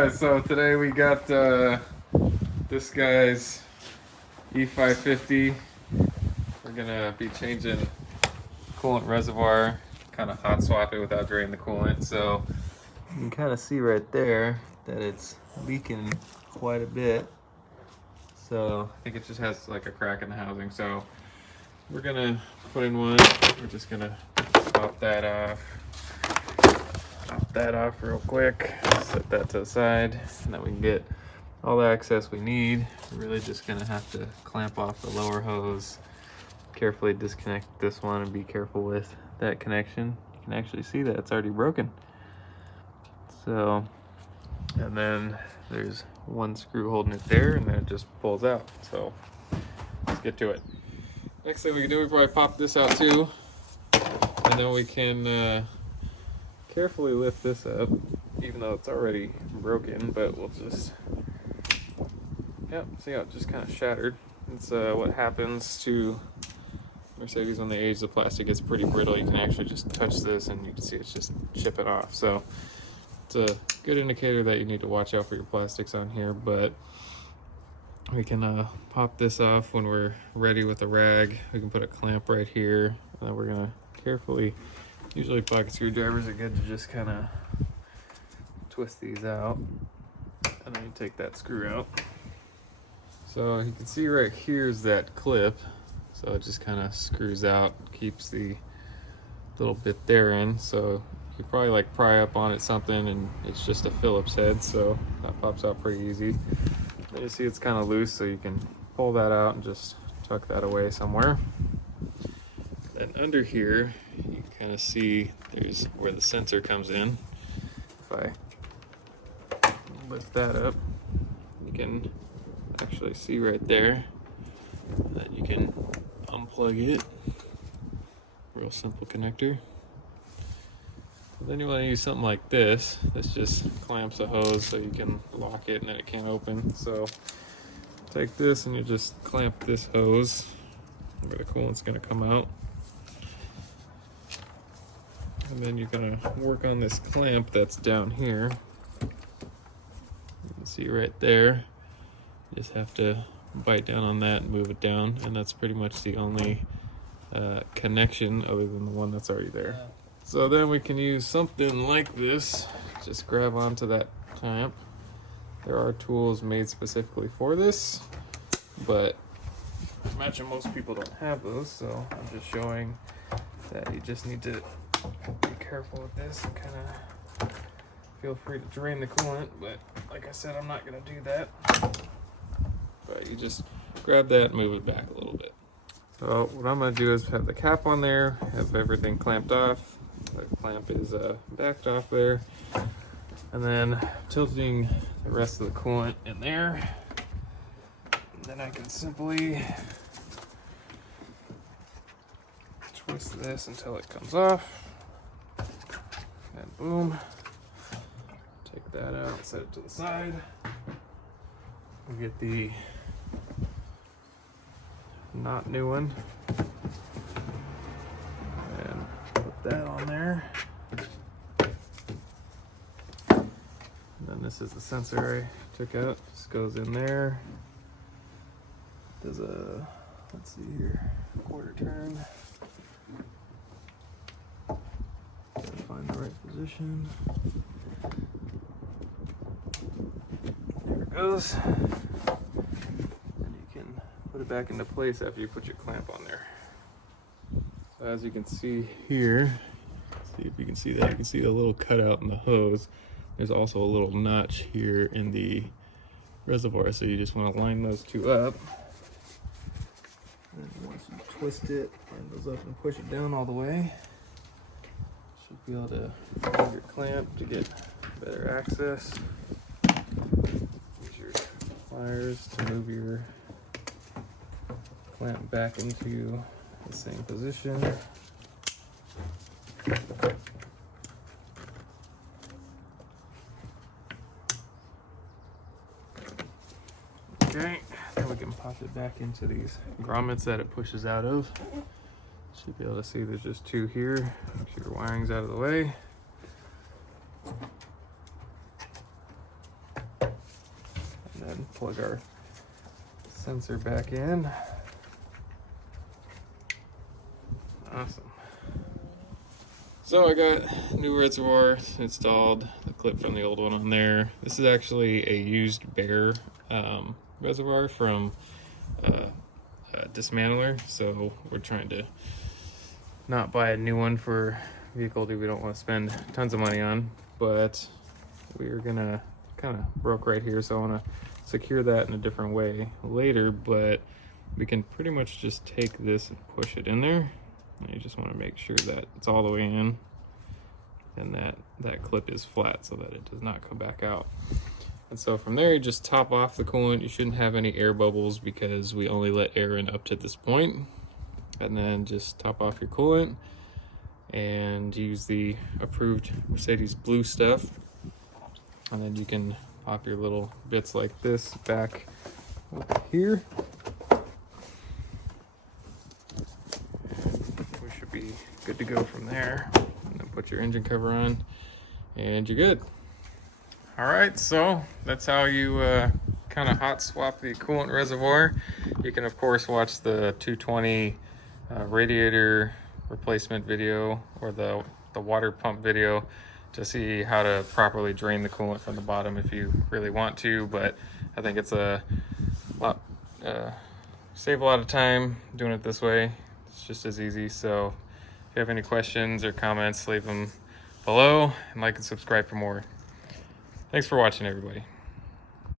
Alright, so today we got this guy's E550. We're gonna be changing coolant reservoir, kind of hot swap it without draining the coolant. So you can kind of see right there that it's leaking quite a bit. So I think it just has like a crack in the housing. So we're gonna put in one. We're just gonna pop that off. Pop that off real quick. Set that to the side, and then we can get all the access we need. We're really just gonna have to clamp off the lower hose, carefully disconnect this one, and be careful with that connection. You can actually see that it's already broken. So, and then there's one screw holding it there, and then it just pulls out. So let's get to it. Next thing we can do, we probably pop this out too, and then we can carefully lift this up, even though it's already broken, but we'll just, yep, see how it just kind of shattered. It's what happens to Mercedes when they age. The plastic gets pretty brittle. You can actually just touch this and you can see it's just chipping off. So it's a good indicator that you need to watch out for your plastics on here, but we can pop this off when we're ready with a rag. We can put a clamp right here, and then we're gonna carefully, usually pocket screwdrivers are good to just kind of twist these out, and then you take that screw out. So you can see right here is that clip, so it just kind of screws out, keeps the little bit there in. So you probably like pry up on it something, and it's just a Phillips head, so that pops out pretty easy. Then you see it's kind of loose, so you can pull that out and just tuck that away somewhere. Then under here, you can kind of see there's where the sensor comes in. If I lift that up, you can actually see right there that you can unplug it. Real simple connector. But then you want to use something like this. This just clamps a hose so you can lock it and then it can't open. So take this and you just clamp this hose where the coolant's going to come out. And then you're going to work on this clamp that's down here. You can see right there. You just have to bite down on that and move it down. And that's pretty much the only connection other than the one that's already there. Yeah. So then we can use something like this. Just grab onto that clamp. There are tools made specifically for this, but I imagine most people don't have those. So I'm just showing that you just need to be careful with this and kind of feel free to drain the coolant, but like I said, I'm not going to do that. But you just grab that and move it back a little bit. So what I'm going to do is have the cap on there, have everything clamped off. The clamp is backed off there, and then tilting the rest of the coolant in there. And then I can simply twist this until it comes off. And boom, take that out, set it to the side. We get the not new one and put that on there. And then this is the sensor I took out, just goes in there. Does a, let's see here, quarter turn. Find the right position. There it goes. And you can put it back into place after you put your clamp on there. So as you can see here, see if you can see that, you can see the little cutout in the hose. There's also a little notch here in the reservoir, so you just want to line those two up. And once you twist it, line those up and push it down all the way, should be able to move your clamp to get better access. Use your pliers to move your clamp back into the same position. Okay, then we can pop it back into these grommets that it pushes out of. Should be able to see there's just two here. Make sure your wiring's out of the way. and plug our sensor back in. Awesome. So I got new reservoir installed, the clip from the old one on there. This is actually a used bare reservoir from a dismantler, so we're trying to not buy a new one for a vehicle that we don't want to spend tons of money on, but we're gonna kind of broke right here, so I want to secure that in a different way later, but we can pretty much just take this and push it in there. And you just want to make sure that it's all the way in and that clip is flat so that it does not come back out. And so from there, you just top off the coolant. You shouldn't have any air bubbles because we only let air in up to this point. And then just top off your coolant and use the approved Mercedes blue stuff. And then you can pop your little bits like this back over here. We should be good to go from there. And then put your engine cover on and you're good. All right, so that's how you kind of hot swap the coolant reservoir. You can of course watch the 220 radiator replacement video or the water pump video to see how to properly drain the coolant from the bottom if you really want to, but I think it's a lot, save a lot of time doing it this way. It's just as easy. So if you have any questions or comments, leave them below and like and subscribe for more. Thanks for watching, everybody.